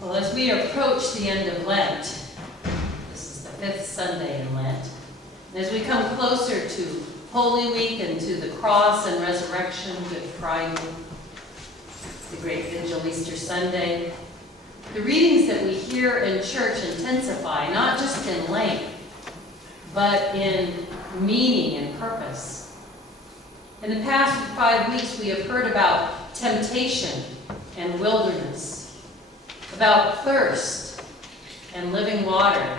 Well, as we approach the end of Lent, this is the 5th Sunday in Lent, and as we come closer to Holy Week and to the cross and resurrection, Good Friday, the Great Vigil, Easter Sunday, the readings that we hear in church intensify, not just in length, but in meaning and purpose. In the past 5 weeks, we have heard about temptation and wilderness, about thirst and living water,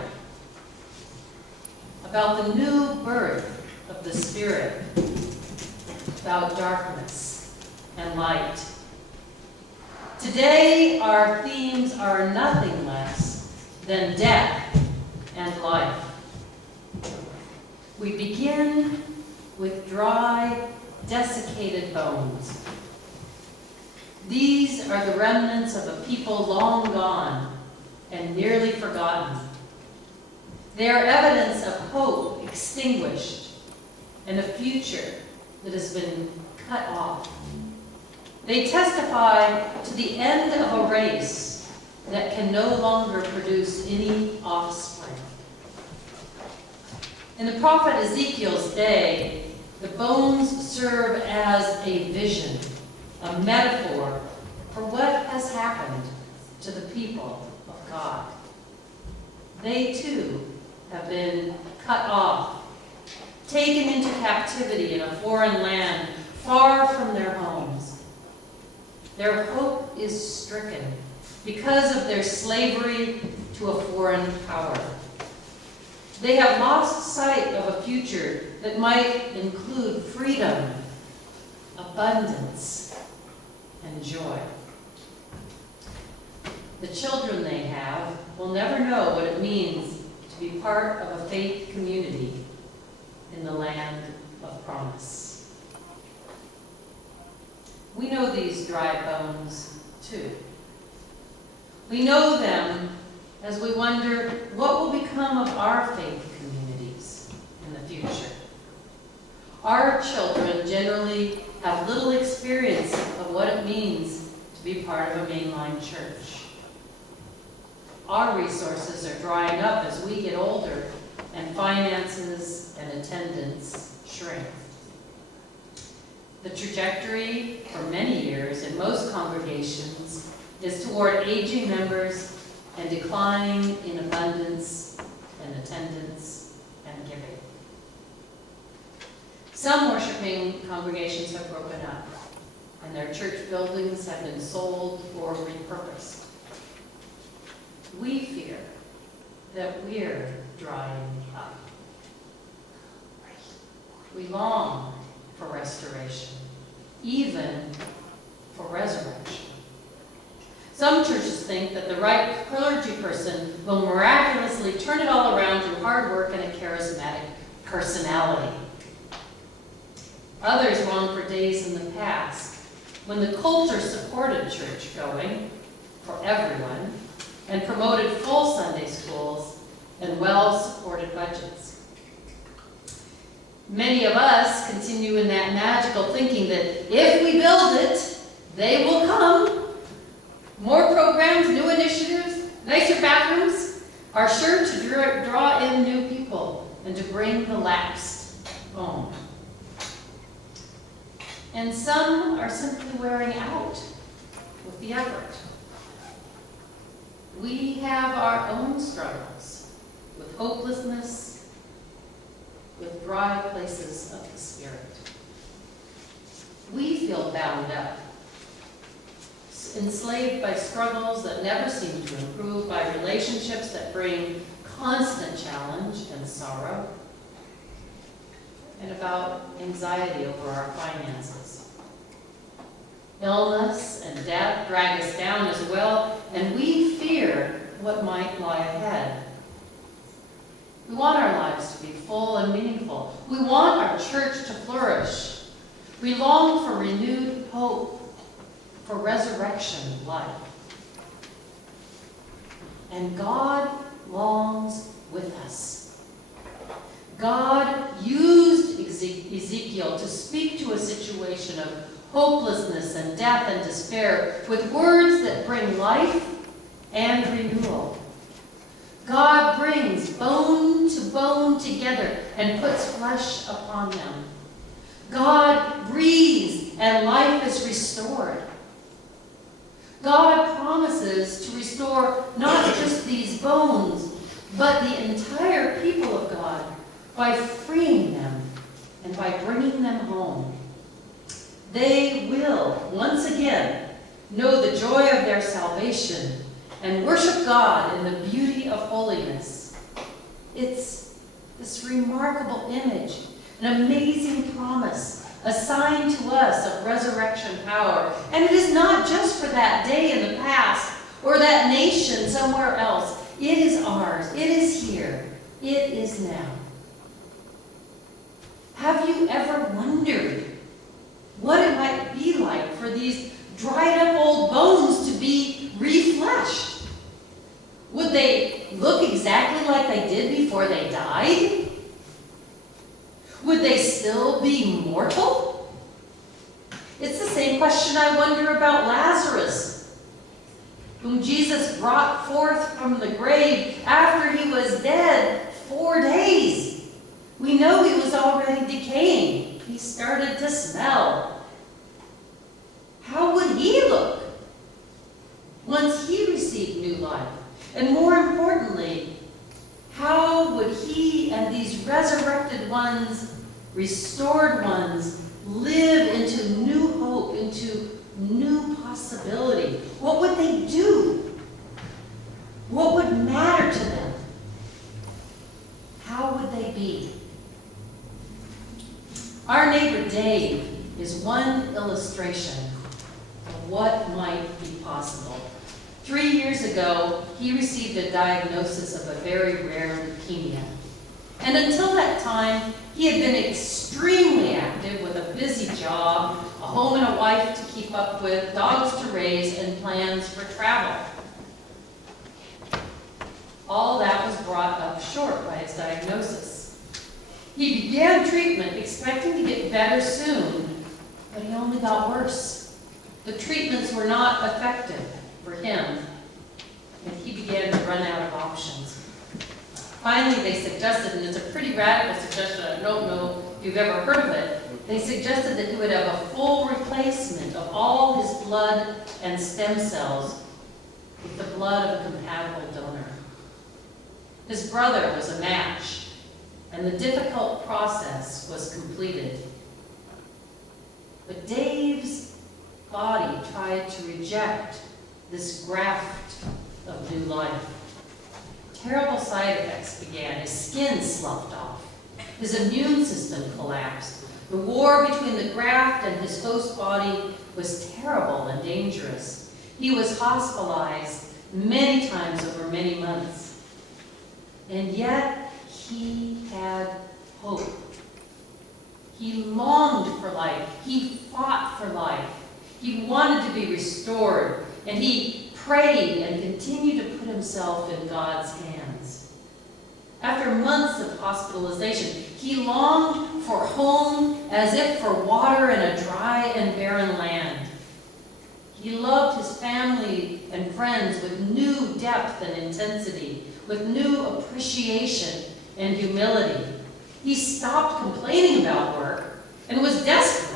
about the new birth of the Spirit, about darkness and light. Today, our themes are nothing less than death and life. We begin with dry, desiccated bones. These are the remnants of a people long gone and nearly forgotten. They are evidence of hope extinguished and a future that has been cut off. They testify to the end of a race that can no longer produce any offspring. In the prophet Ezekiel's day, the bones serve as a vision, a metaphor for what has happened to the people of God. They too have been cut off, taken into captivity in a foreign land, far from their homes. Their hope is stricken because of their slavery to a foreign power. They have lost sight of a future that might include freedom, abundance, and joy. The children they have will never know what it means to be part of a faith community in the land of promise. We know these dry bones too. We know them as we wonder what will become of our faith communities in the future. Our children generally have little experience of what it means to be part of a mainline church. Our resources are drying up as we get older and finances and attendance shrink. The trajectory for many years in most congregations is toward aging members and declining in abundance and attendance and giving. Some worshiping congregations have broken up, and their church buildings have been sold or repurposed. We fear that we're drying up. We long for restoration, even for resurrection. Some churches think that the right clergy person will miraculously turn it all around through hard work and a charismatic personality. Others long for days in the past when the culture supported church going for everyone and promoted full Sunday schools and well-supported budgets. Many of us continue in that magical thinking that if we build it, they will come. More programs, new initiatives, nicer bathrooms are sure to draw in new people and to bring the lapsed home. And some are simply wearing out with the effort. We have our own struggles with hopelessness, with dry places of the Spirit. We feel bound up, enslaved by struggles that never seem to improve, by relationships that bring constant challenge and sorrow, and about anxiety over our finances. Illness and death drag us down as well, and we fear what might lie ahead. We want our lives to be full and meaningful. We want our church to flourish. We long for renewed hope, for resurrection life. And God longs with us. God used Ezekiel to speak to a situation of hopelessness and death and despair with words that bring life and renewal. God brings bone to bone together and puts flesh upon them. God breathes and life is restored. God promises to restore not just these bones, but the entire people of God by freeing them and by bringing them home. They will, once again, know the joy of their salvation and worship God in the beauty of holiness. It's this remarkable image, an amazing promise, a sign to us of resurrection power. And it is not just for that day in the past or that nation somewhere else. It is ours. It is here. It is now. Have you ever wondered what it might be like for these dried up old bones to be refleshed? Would they look exactly like they did before they died? Would they still be mortal? It's the same question I wonder about Lazarus, whom Jesus brought forth from the grave after he was dead 4 days. We know he was already decaying. He started to smell. How would he look once he received new life? And more importantly, how would he and these resurrected ones, restored ones, live into new hope, into new possibility? What would they do? What would matter to them? How would they be? Our neighbor Dave is one illustration of what might be possible. 3 years ago, he received a diagnosis of a very rare leukemia. And until that time, he had been extremely active with a busy job, a home and a wife to keep up with, dogs to raise, and plans for travel. All that was brought up short by his diagnosis. He began treatment expecting to get better soon, but he only got worse. The treatments were not effective for him, and he began to run out of options. Finally, they suggested, and it's a pretty radical suggestion, I don't know if you've ever heard of it, they suggested that he would have a full replacement of all his blood and stem cells with the blood of a compatible donor. His brother was a match, and the difficult process was completed. But Dave's body tried to reject this graft of new life. Terrible side effects began. His skin sloughed off. His immune system collapsed. The war between the graft and his host body was terrible and dangerous. He was hospitalized many times over many months. And yet, he had hope. He longed for life. He fought for life. He wanted to be restored. And he prayed and continued to put himself in God's hands. After months of hospitalization, he longed for home as if for water in a dry and barren land. He loved his family and friends with new depth and intensity, with new appreciation and humility. He stopped complaining about work and was desperate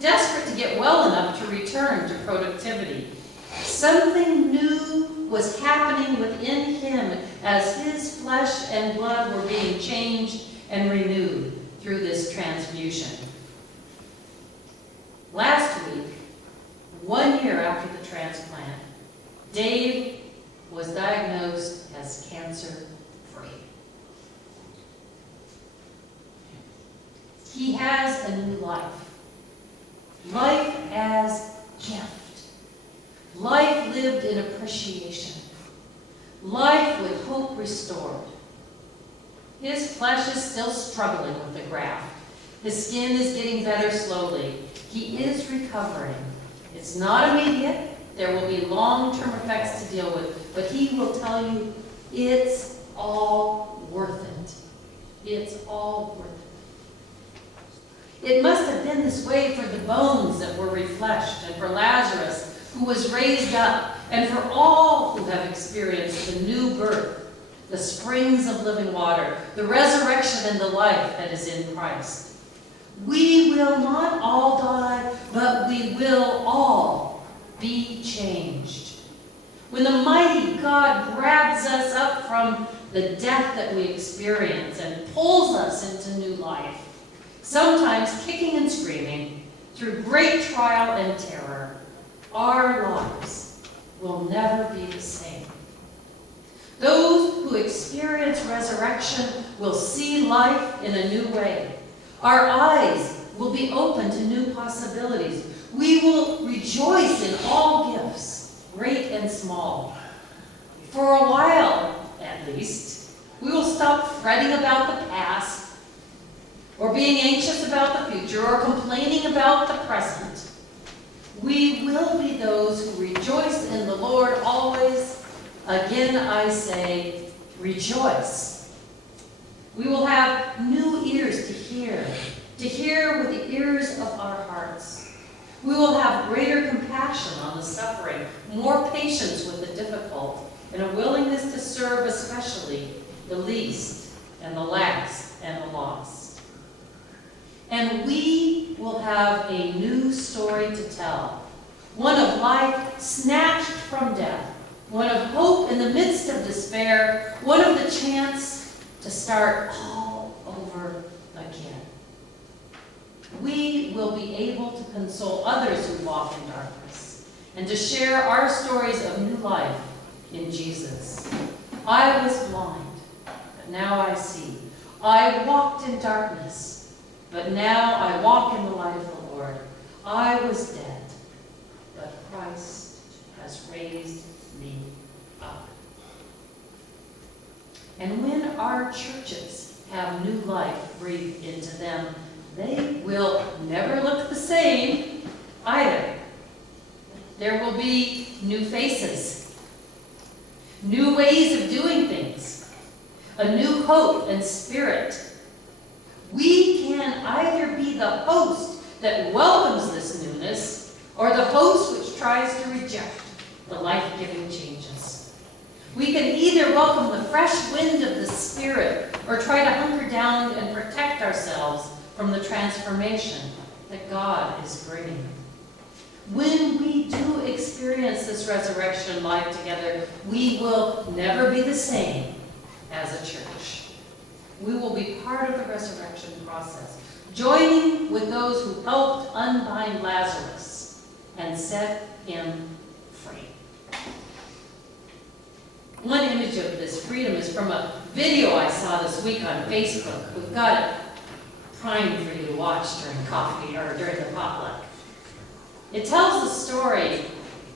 to get well enough to return to productivity. Something new was happening within him as his flesh and blood were being changed and renewed through this transfusion. Last week, 1 year after the transplant, Dave was diagnosed as cancer-free. He has a new life. Life as gift. Life lived in appreciation. Life with hope restored. His flesh is still struggling with the graft. His skin is getting better slowly. He is recovering. It's not immediate. There will be long-term effects to deal with, but he will tell you it's all worth it. It's all worth it. It must have been this way for the bones that were refleshed, and for Lazarus, who was raised up, and for all who have experienced the new birth, the springs of living water, the resurrection and the life that is in Christ. We will not all die, but we will all be changed. When the mighty God grabs us up from the death that we experience and pulls us into new life, sometimes kicking and screaming through great trial and terror, our lives will never be the same. Those who experience resurrection will see life in a new way. Our eyes will be open to new possibilities. We will rejoice in all gifts, great and small. For a while, at least, we will stop fretting about the past, or being anxious about the future, or complaining about the present. We will be those who rejoice in the Lord always. Again, I say, rejoice. We will have new ears to hear with the ears of our hearts. We will have greater compassion on the suffering, more patience with the difficult, and a willingness to serve especially the least and the last and the lost. And we will have a new story to tell, one of life snatched from death, one of hope in the midst of despair, one of the chance to start all over again. We will be able to console others who walk in darkness and to share our stories of new life in Jesus. I was blind, but now I see. I walked in darkness, but now I walk in the light of the Lord. I was dead, but Christ has raised me up. And when our churches have new life breathed into them, they will never look the same either. There will be new faces, new ways of doing things, a new hope and spirit. We can either be the host that welcomes this newness, or the host which tries to reject the life-giving changes. We can either welcome the fresh wind of the Spirit, or try to hunker down and protect ourselves from the transformation that God is bringing. When we do experience this resurrection life together, we will never be the same as a church. We will be part of the resurrection process, joining with those who helped unbind Lazarus and set him free. One image of this freedom is from a video I saw this week on Facebook. We've got it primed for you to watch during coffee or during the potluck. It tells the story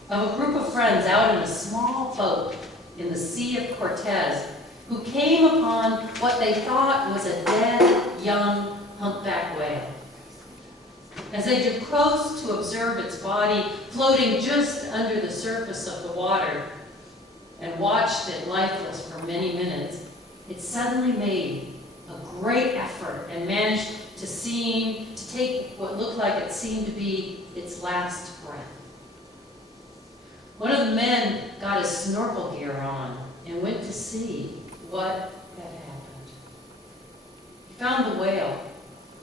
of a group of friends out in a small boat in the Sea of Cortez who came upon what they thought was a dead, young, humpback whale. As they drew close to observe its body floating just under the surface of the water and watched it lifeless for many minutes, it suddenly made a great effort and managed to take what looked like it seemed to be its last breath. One of the men got his snorkel gear on and went to see what had happened. He found the whale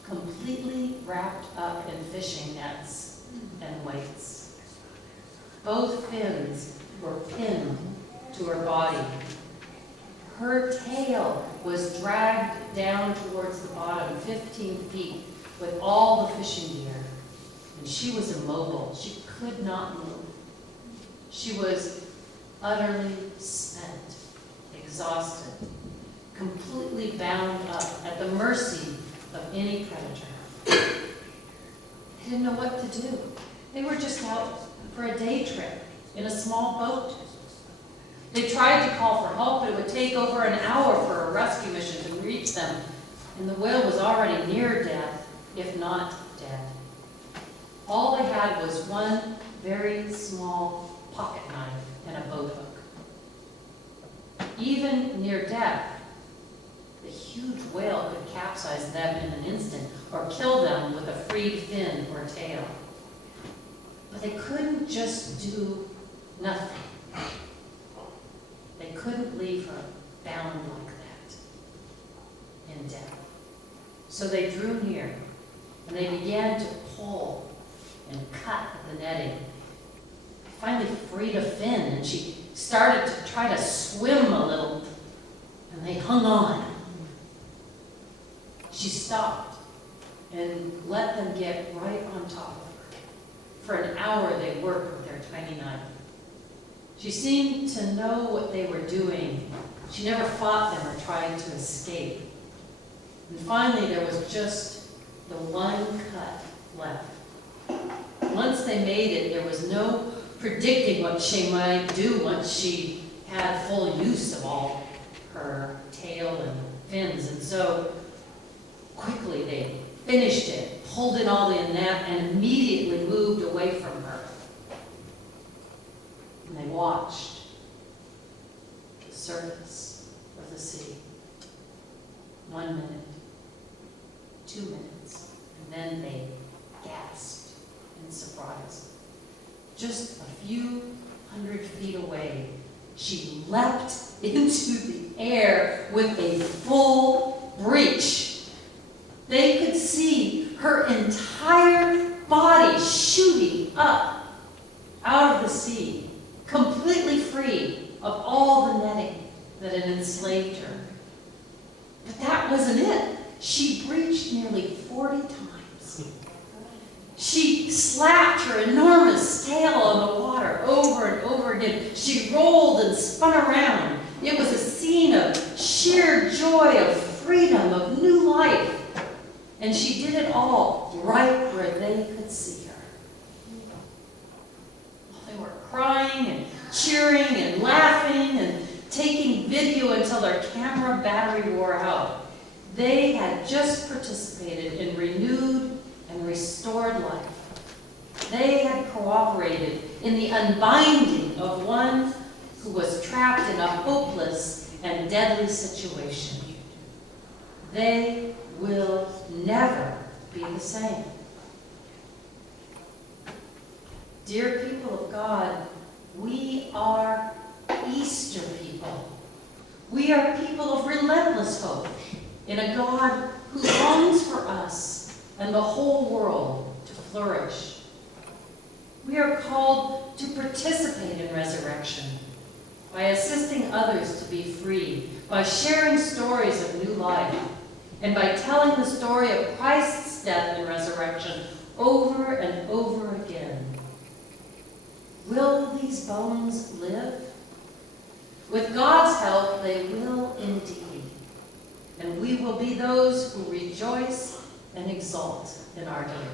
completely wrapped up in fishing nets and weights. Both fins were pinned to her body. Her tail was dragged down towards the bottom 15 feet with all the fishing gear. And she was immobile. She could not move. She was utterly spent, exhausted, completely bound up at the mercy of any predator. They didn't know what to do. They were just out for a day trip in a small boat. They tried to call for help, but it would take over an hour for a rescue mission to reach them, and the whale was already near death, if not dead. All they had was one very small pocket knife and a boat hook. Even near death, the huge whale could capsize them in an instant or kill them with a freed fin or tail. But they couldn't just do nothing. They couldn't leave her bound like that in death. So they drew near, and they began to pull and cut at the netting. They finally freed a fin, and she started to try to swim a little, and they hung on. She stopped and let them get right on top of her. For an hour they worked with their tiny knife. She seemed to know what they were doing. She never fought them or tried to escape. And finally there was just the one cut left. Once they made it, there was no predicting what she might do once she had full use of all her tail and fins. And so quickly they finished it, pulled it all in that, and immediately moved away from her. And they watched the surface of the sea. 1 minute, 2 minutes, and then they gasped in surprise. Just a few hundred feet away, she leapt into the air with a full breach. They could see her entire body shooting up out of the sea, completely free of all the netting that had enslaved her. But that wasn't it. She breached nearly 40 times. She slapped her enormous tail on the water over and over again. She rolled and spun around. It was a scene of sheer joy, of freedom, of new life. And she did it all right where they could see her. They were crying and cheering and laughing and taking video until their camera battery wore out. They had just participated in renewed and restored life. They had cooperated in the unbinding of one who was trapped in a hopeless and deadly situation. They will never be the same. Dear people of God, we are Easter people. We are people of relentless hope in a God who longs for us and the whole world to flourish. We are called to participate in resurrection by assisting others to be free, by sharing stories of new life, and by telling the story of Christ's death and resurrection over and over again. Will these bones live? With God's help, they will indeed. And we will be those who rejoice and exult in our day.